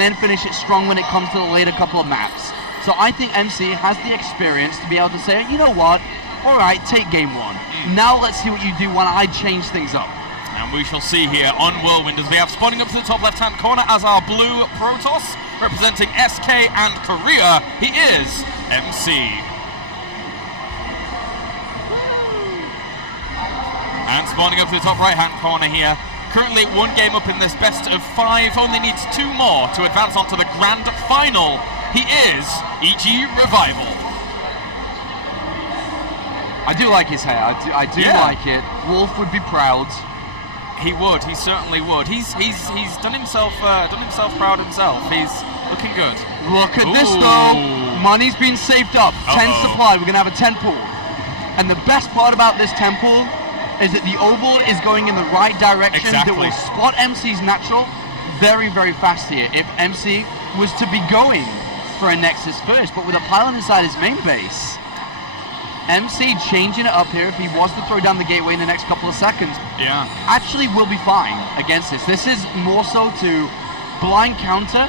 then finish it strong when it comes to the later couple of maps. So I think MC has the experience to be able to say, you know what, all right, take game one. Now let's see what you do when I change things up. And we shall see here on Whirlwind as we have spawning up to the top left-hand corner as our blue Protoss, representing SK and Korea, he is MC. And spawning up to the top right-hand corner here, currently 1 game up in this best of 5, only needs 2 more to advance onto the grand final. He is EG Revival. I do like his hair, I do like it. Wolf would be proud. He would, he certainly would. He's done himself proud himself. He's looking good. Look at this though. Money's been saved up. 10 supply. We're gonna have a 10 pool. And the best part about this 10 pool is that the overlord is going in the right direction. That will spot MC's natural very, very fast here. If MC was to be going for a Nexus first, but with a pylon inside his main base, MC changing it up here if he was to throw down the gateway in the next couple of seconds. Yeah. Actually will be fine against this. This is more so to blind counter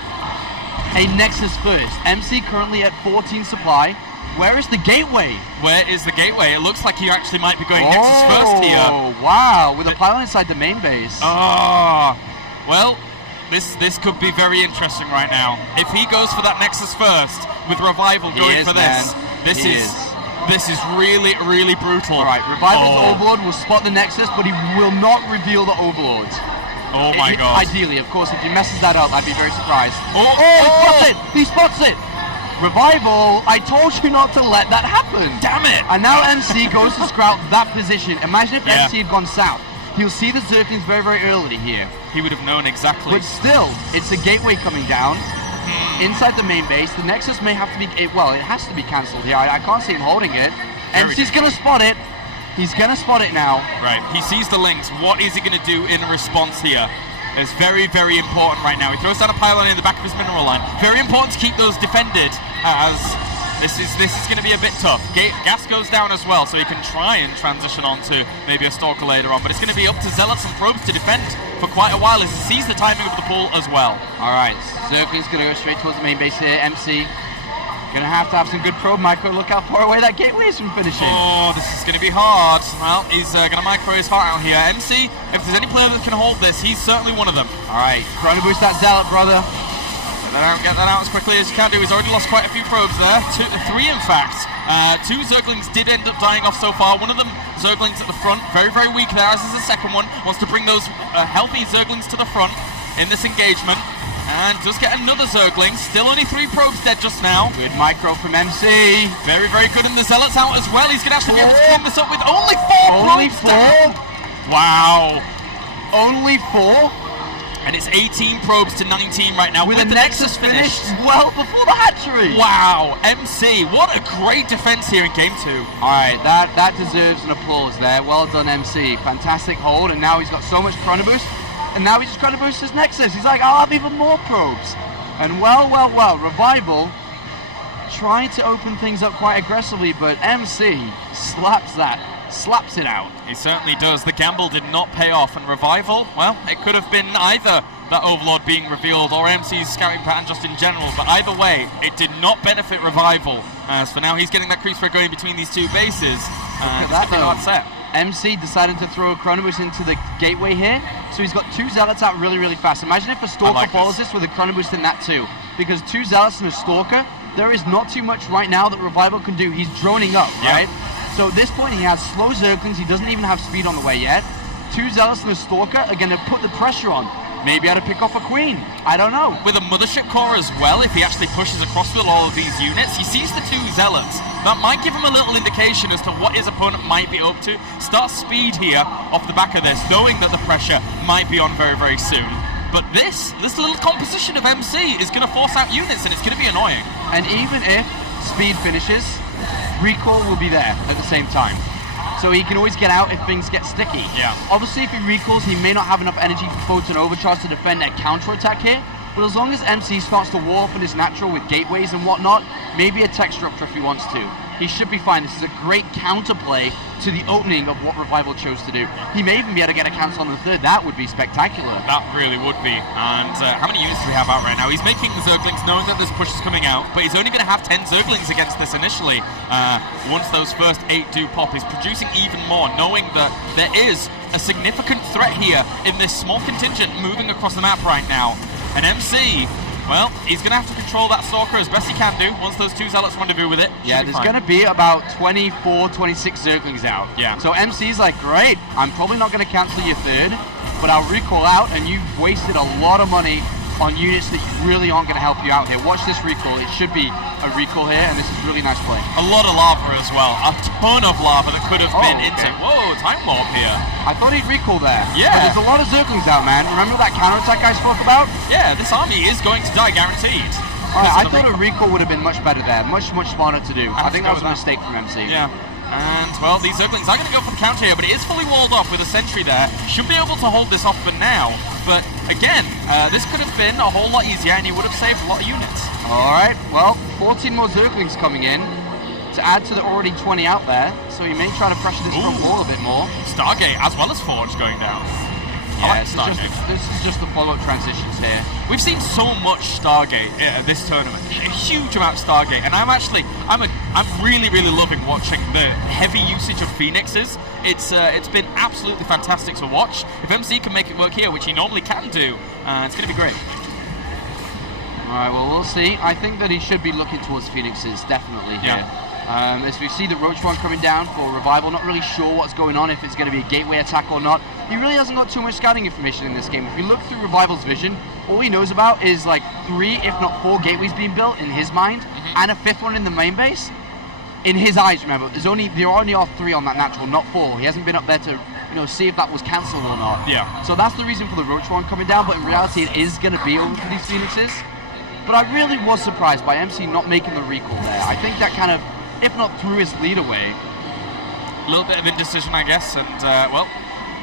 a Nexus first. MC currently at 14 supply. Where is the gateway? Where is the gateway? It looks like he actually might be going Nexus first here. Oh, wow. With a pylon inside the main base. Oh, well, this could be very interesting right now. If he goes for that Nexus first, with Revival going for this, this is really, really brutal. All right, Revival's Overlord will spot the Nexus, but he will not reveal the Overlord. Oh my god. Ideally, of course, if he messes that up, I'd be very surprised. He spots it! He spots it! Revival, I told you not to let that happen. Damn it! And now MC goes to scout that position. Imagine if MC had gone south. He'll see the Zerglings very, very early here. He would have known exactly. But still, it's a gateway coming down. Inside the main base, the Nexus may have to be, well, it has to be cancelled here. I can't see him holding it. MC's going to spot it. He's going to spot it now. Right, he sees the links. What is he going to do in response here? It's very, very important right now. He throws down a pylon in the back of his mineral line. Very important to keep those defended, as this is going to be a bit tough. Gas goes down as well, so he can try and transition onto maybe a Stalker later on, but it's going to be up to Zealots and Probes to defend for quite a while as he sees the timing of the pull as well. Alright, Zergling's going to go straight towards the main base here. MC going to have some good probe micro. Look how far away that gateway is from finishing. Oh, this is going to be hard. Well, he's going to micro his heart out here. MC, if there's any player that can hold this, he's certainly one of them. Alright, Chrono Boost that Zealot, brother. Get that out as quickly as you can do. He's already lost quite a few probes there. 3 in fact. 2 Zerglings did end up dying off so far. One of them, Zerglings at the front, very, very weak there, as is the second one. Wants to bring those healthy Zerglings to the front in this engagement. And does get another Zergling. Still only 3 probes dead just now. Good micro from MC. Very, very good. And the Zealots out as well. He's going to actually be able to clean this up with only 4 only probes. 4? Wow. Only 4? And it's 18 probes to 19 right now. With the Nexus finished well before the hatchery. Wow. MC, what a great defense here in game 2. Alright, that deserves an applause there. Well done, MC. Fantastic hold. And now he's got so much Chrono Boost. And now he just Chrono Boosts his Nexus. He's like, I'll have even more probes. And well, Revival trying to open things up quite aggressively, but MC slaps it out. He certainly does. The gamble did not pay off, and Revival, well, it could have been either that Overlord being revealed or MC's scouting pattern just in general, but either way, it did not benefit Revival. As for now, he's getting that creep spread going between these 2 bases. Look at that, though. MC decided to throw a Chrono Boost into the gateway here, so he's got 2 Zealots out really, really fast. Imagine if a Stalker follows this with a Chrono Boost in that too, because 2 Zealots and a Stalker, there is not too much right now that Revival can do. He's droning up, right? So at this point, he has slow Zerglings. He doesn't even have speed on the way yet. 2 Zealots and a Stalker are going to put the pressure on. Maybe how to pick off a Queen. I don't know. With a Mothership Core as well, if he actually pushes across with all of these units, he sees the 2 Zealots. That might give him a little indication as to what his opponent might be up to. Start speed here off the back of this, knowing that the pressure might be on very, very soon. But this little composition of MC is going to force out units, and it's going to be annoying. And even if speed finishes, recall will be there at the same time. So he can always get out if things get sticky. Yeah. Obviously, if he recalls, he may not have enough energy for Photon Overcharge to defend that counter-attack here. But as long as MC starts to wall up in his natural with gateways and whatnot, maybe a tech structure if he wants to. he should be fine. This is a great counterplay to the opening of what Revival chose to do. He may even be able to get a cancel on the third. That would be spectacular. That really would be. And how many units do we have out right now? He's making the Zerglings knowing that this push is coming out, but he's only going to have 10 Zerglings against this initially. Once those first 8 do pop, he's producing even more, knowing that there is a significant threat here in this small contingent moving across the map right now. And MC, well, he's going to have to control that Stalker as best he can do once those 2 Zealots rendezvous with it. Yeah, there's going to be about 24, 26 Zerglings out. Yeah. So MC's like, great, I'm probably not going to cancel your third, but I'll recall out, and you've wasted a lot of money on units that really aren't going to help you out here. Watch this recall. It should be a recall here, and this is really nice play. A lot of lava as well. A ton of lava that could have been into... Whoa, time warp here. I thought he'd recall there. Yeah. But there's a lot of Zerglings out, man. Remember that counterattack I spoke about? Yeah, this army is going to die, guaranteed. I thought a recall would have been much better there. Much smarter to do. I think that was a mistake from MC. Yeah. And, well, these Zerglings are going to go for the counter here, but it is fully walled off with a sentry there. Should be able to hold this off for now. But, again, this could have been a whole lot easier, and he would have saved a lot of units. All right, well, 14 more Zerglings coming in to add to the already 20 out there. So he may try to pressure this front wall a bit more. Stargate, as well as Forge, going down. Yeah, this is just the follow-up transitions here. We've seen so much Stargate this tournament, a huge amount of Stargate, and I'm really loving watching the heavy usage of Phoenixes. It's been absolutely fantastic to watch. If MC can make it work here, which he normally can do, it's going to be great. All right, well, we'll see. I think that he should be looking towards Phoenixes, definitely here. Yeah. As we see the Roach one coming down for Revival, not really sure what's going on, if it's going to be a gateway attack or not. He really hasn't got too much scouting information in this game. If you look through Revival's vision, all he knows about is like 3, if not 4 gateways being built in his mind, and a 5th one in the main base. In his eyes, remember, there only are 3 on that natural, not 4. He hasn't been up there to, see if that was cancelled or not. Yeah. So that's the reason for the Roach one coming down, but in reality it is going to be over for these Phoenixes. But I really was surprised by MC not making the recall there. I think that kind of, if not threw his lead away. A little bit of indecision, I guess, and, well,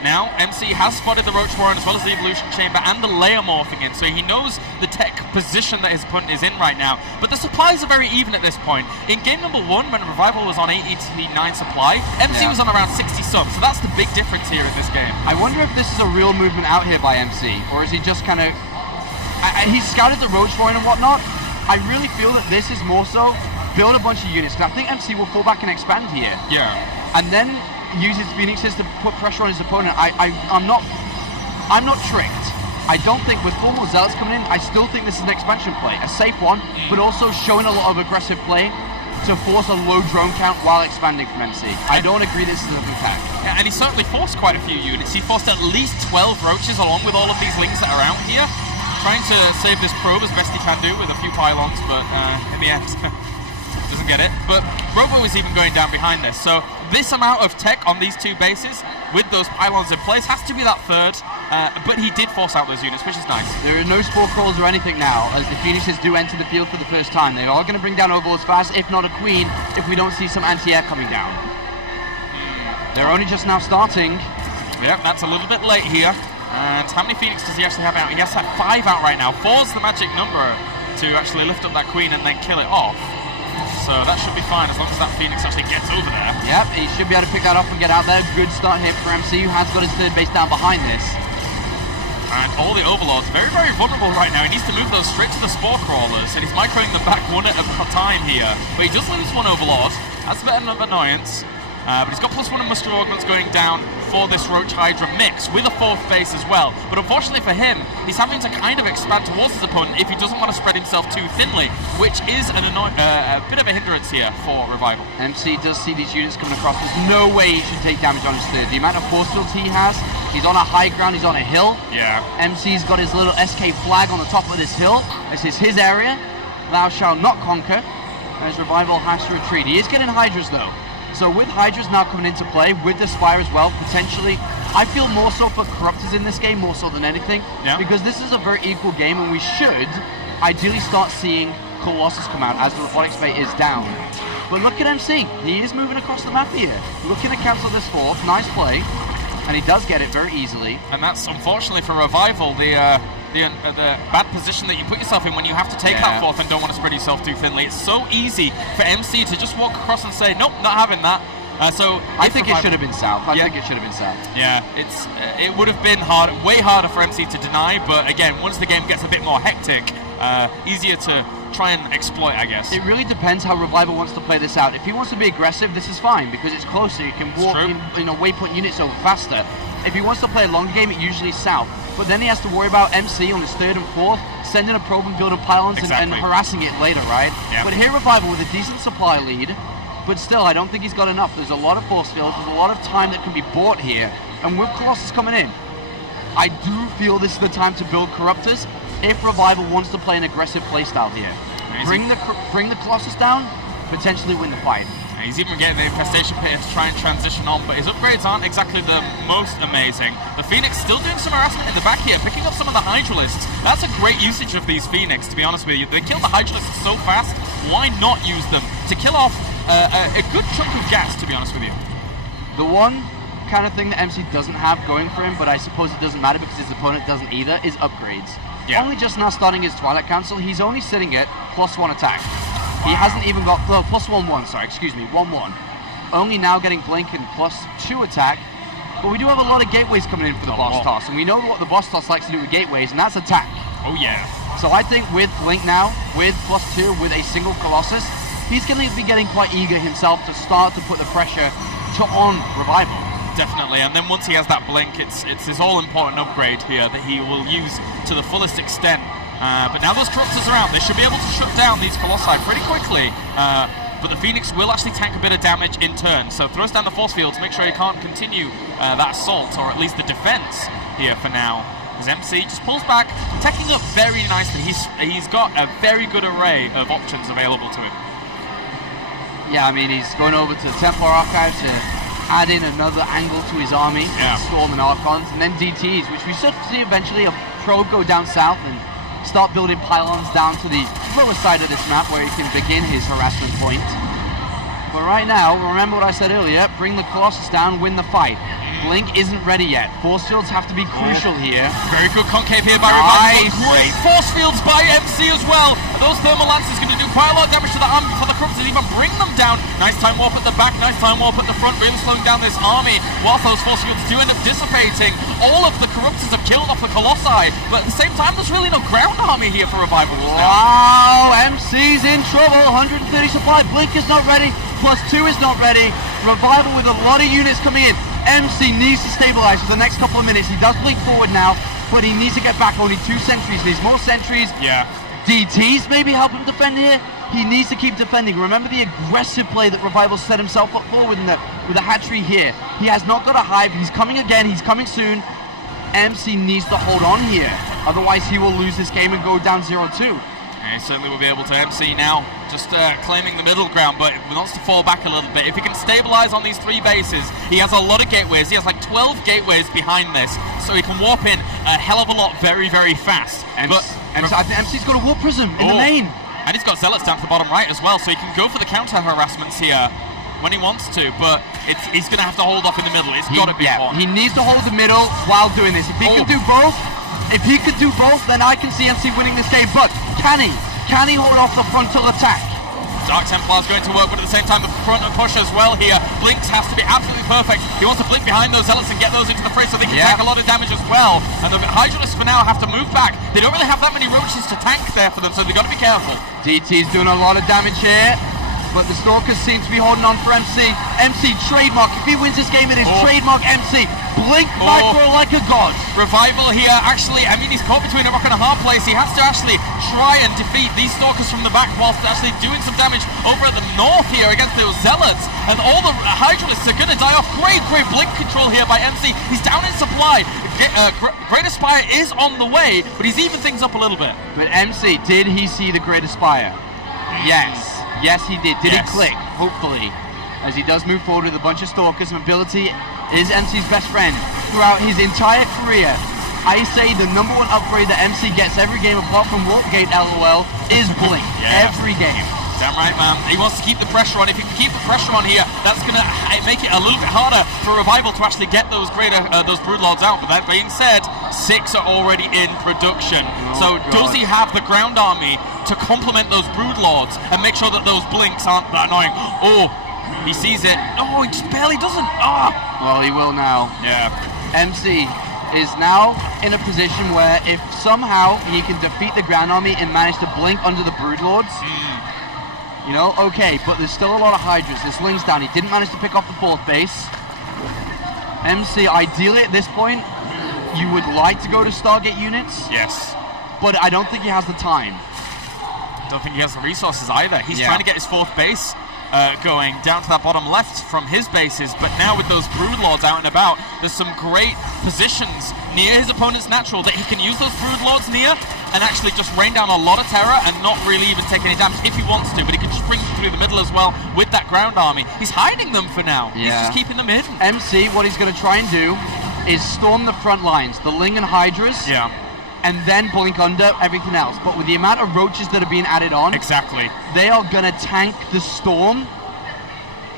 now MC has spotted the Roach Warren as well as the Evolution Chamber and the layer morphing in, so he knows the tech position that his opponent is in right now. But the supplies are very even at this point. In game number 1, when Revival was on 89 supply, MC was on around 60 some, so that's the big difference here in this game. I wonder if this is a real movement out here by MC, or is he just kind of... he's scouted the Roach Warren and whatnot. I really feel that this is more so build a bunch of units, because I think MC will fall back and expand here. Yeah. And then use his Phoenixes to put pressure on his opponent. I'm not tricked. I don't think with 4 more Zealots coming in, I still think this is an expansion play. A safe one, but also showing a lot of aggressive play to force a low drone count while expanding from MC. I don't agree this is an attack. Yeah, and he certainly forced quite a few units. He forced at least 12 Roaches along with all of these Lings that are out here. Trying to save this probe as best he can do with a few pylons, but in the end... doesn't get it, but Robo is even going down behind this, so this amount of tech on these 2 bases with those pylons in place has to be that 3rd, but he did force out those units, which is nice. There are no spore crawls or anything now, as the Phoenixes do enter the field for the first time. They are going to bring down Overlords fast, if not a Queen, if we don't see some anti-air coming down. They're only just now starting. Yep, that's a little bit late here. And how many Phoenix does he actually have out? He has to have 5 out right now. 4's the magic number to actually lift up that Queen and then kill it off. So that should be fine as long as that Phoenix actually gets over there. Yep, he should be able to pick that up and get out there. Good start here for MC, who has got his 3rd base down behind this. And all the Overlords, very vulnerable right now. He needs to move those straight to the Spore Crawlers, and he's microing them back one at a time here. But he does lose 1 Overlord. That's a bit of annoyance. But he's got +1 in Muster Augments going down for this Roach Hydra mix with a 4th base as well. But unfortunately for him, he's having to kind of expand towards his opponent if he doesn't want to spread himself too thinly, which is a bit of a hindrance here for Revival. MC does see these units coming across. There's no way he should take damage on his 3rd. The amount of force fields he has, he's on a high ground, he's on a hill. Yeah. MC's got his little SK flag on the top of this hill. This is his area. Thou shalt not conquer. As Revival has to retreat. He is getting Hydras though. So with Hydras now coming into play, with the Spire as well, potentially, I feel more so for Corruptors in this game, more so than anything. Yeah. Because this is a very equal game, and we should ideally start seeing Colossus come out as the Robotics Bay is down. But look at MC, he is moving across the map here. Looking to cancel this 4th, nice play. And he does get it very easily. And that's, unfortunately for Revival, the bad position that you put yourself in when you have to take that fourth and don't want to spread yourself too thinly. It's so easy for MC to just walk across and say, nope, not having that. So I think it should have been south. I think it should have been south. Yeah, it would have been way harder for MC to deny, but again, once the game gets a bit more hectic, easier to try and exploit, I guess. It really depends how Revival wants to play this out. If he wants to be aggressive, this is fine, because it's closer. You can walk in waypoint units over faster. If he wants to play a longer game, it usually is south. But then he has to worry about MC on his third and fourth, sending a probe and building pylons and harassing it later, right? Yep. But here Revival with a decent supply lead, but still, I don't think he's got enough. There's a lot of force fields, there's a lot of time that can be bought here, and with Colossus coming in, I do feel this is the time to build Corruptors if Revival wants to play an aggressive playstyle here. Bring the Colossus down, potentially win the fight. He's even getting the Infestation Pit to try and transition on, but his upgrades aren't exactly the most amazing. The Phoenix still doing some harassment in the back here, picking up some of the Hydralisks. That's a great usage of these Phoenix, to be honest with you. They kill the Hydralisks so fast, why not use them to kill off a good chunk of gas, to be honest with you? The one kind of thing that MC doesn't have going for him, but I suppose it doesn't matter because his opponent doesn't either, is upgrades. Yeah. Only just now starting his Twilight Council, he's only sitting at +1 attack. He hasn't even got, well, +1/1, sorry, excuse me, 1/1. Only now getting Blink and +2 attack, but we do have a lot of gateways coming in for the boss toss, and we know what the boss toss likes to do with gateways, and that's attack. Oh yeah. So I think with Blink now, with +2, with a single Colossus, he's going to be getting quite eager himself to start to put the pressure on Revival. Definitely, and then once he has that Blink, it's his all-important upgrade here that he will use to the fullest extent. But now those Corruptors are out, they should be able to shut down these Colossi pretty quickly. But the Phoenix will actually tank a bit of damage in turn, so throws down the force field to make sure he can't continue that assault, or at least the defense here for now. As MC just pulls back, teching up very nicely. He's got a very good array of options available to him. Yeah, I mean, he's going over to the Templar Archive to add in another angle to his army, Storm and Archons, and then DTs, which we should see eventually a probe go down south and start building pylons down to the lower side of this map where he can begin his harassment point. But right now, remember what I said earlier, bring the Colossus down, win the fight. Blink isn't ready yet. Force fields have to be crucial here. Very good concave here by Revival. Great force fields by MC as well. Those thermal lances going to do quite a lot of damage to the army before the Corruptors even bring them down. Nice time warp at the back, nice time warp at the front, really slowing down this army. Whilst those force fields do end up dissipating, all of the Corruptors have killed off the Colossi. But at the same time, there's really no ground army here for Revival. Wow, MC's in trouble. 130 supply. Blink is not ready. +2 is not ready. Revival with a lot of units coming in. MC needs to stabilize for the next couple of minutes. He does blink forward now, but he needs to get back. Only 2 sentries. Needs more sentries. Yeah. DTs maybe help him defend here. He needs to keep defending. Remember the aggressive play that Revival set himself up for with the hatchery here. He has not got a hive. He's coming again. He's coming soon. MC needs to hold on here. Otherwise, he will lose this game and go down 0-2. He certainly will be able to. MC now just claiming the middle ground, but he wants to fall back a little bit. If he can stabilize on these 3 bases, he has a lot of gateways. He has like 12 gateways behind this, so he can warp in a hell of a lot very, very fast. I think MC's got a warp prism in the main. And he's got Zealots down to the bottom right as well, so he can go for the counter harassments here when he wants to, but he's going to have to hold off in the middle. It's got to be on. He needs to hold the middle while doing this. If he can do both, then I can see MC winning this game. But can he? Can he hold off the frontal attack? Dark Templar's going to work, but at the same time, the front push as well here. Blinks has to be absolutely perfect. He wants to blink behind those Zealots and get those into the fray so they can tank a lot of damage as well. And the Hydralisks for now have to move back. They don't really have that many roaches to tank there for them, so they've got to be careful. DT's doing a lot of damage here, but the Stalkers seem to be holding on for MC. MC trademark. If he wins this game, it is trademark MC. Blink micro like a god. Revival here, actually, I mean, he's caught between a rock and a hard place. He has to actually try and defeat these Stalkers from the back whilst actually doing some damage over at the north here against those Zealots. And all the Hydralisks are going to die off. Great blink control here by MC. He's down in supply. Great Aspire is on the way, but he's even things up a little bit. But MC, did he see the Great Aspire? Yes. Yes, he did. Did he click? Hopefully. As he does move forward with a bunch of Stalkers, mobility is MC's best friend throughout his entire career. I say the #1 upgrade that MC gets every game apart from Warpgate LOL is Blink. Every game. Damn right, man. He wants to keep the pressure on. If he can keep the pressure on here, that's going to make it a little bit harder for Revival to actually get those those Broodlords out. But that being said, 6 are already in production. So does he have the ground army to complement those Broodlords and make sure that those blinks aren't that annoying? Oh, he sees it. Oh, he just barely doesn't. Oh. Well, he will now. Yeah. MC is now in a position where if somehow he can defeat the ground army and manage to blink under the Broodlords, you know, okay, but there's still a lot of Hydras. This Ling's down. He didn't manage to pick off the 4th base. MC, ideally at this point, you would like to go to Stargate units. Yes. But I don't think he has the time. Don't think he has the resources either. He's trying to get his 4th base going down to that bottom left from his bases, but now with those Broodlords out and about, there's some great positions near his opponent's natural that he can use those Broodlords near and actually just rain down a lot of terror and not really even take any damage if he wants to, but he can just bring them through the middle as well with that ground army. He's hiding them for now. He's just keeping them hidden. MC, what he's going to try and do is storm the front lines, the Ling and Hydras. Yeah. And then blink under everything else. But with the amount of roaches that are being added on, they are gonna tank the storm.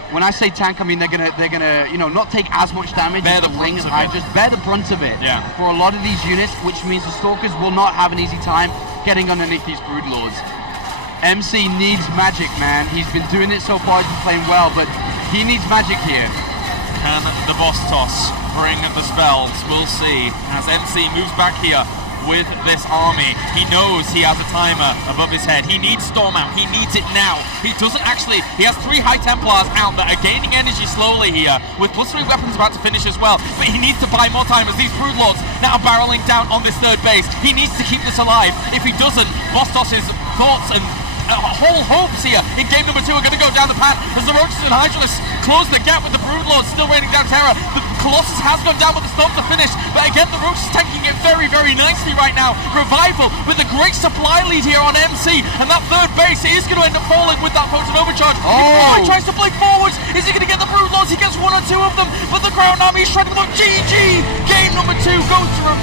When I say tank, I mean they're gonna you know, not take as much damage as the Ling and Hydras, bear the brunt of it. Yeah. For a lot of these units, which means the Stalkers will not have an easy time getting underneath these Broodlords. MC needs magic, man. He's been doing it so far, he's been playing well, but he needs magic here. Can the boss toss bring the spells? We'll see. As MC moves back here with this army, he knows he has a timer above his head. He needs Storm out. He needs it now. He doesn't actually. He has 3 High Templars out that are gaining energy slowly here, with +3 weapons about to finish as well. But he needs to buy more time as these Broodlords now barreling down on this 3rd base. He needs to keep this alive. If he doesn't, Bostos's thoughts and whole hopes here in game number 2 are going to go down the pan as the Roaches and Hydralisks close the gap with the Broodlords still raining down terror. The Colossus has gone down with the Storm to finish, but again the Roaches tanking it very, very nicely right now. Revival with a great supply lead here on MC, and that 3rd base is going to end up falling with that potent overcharge. He tries to blink forwards. Is he going to get the Broodlords? He gets 1 or 2 of them, but the ground army is trying to go GG. Game number 2 goes to Revival.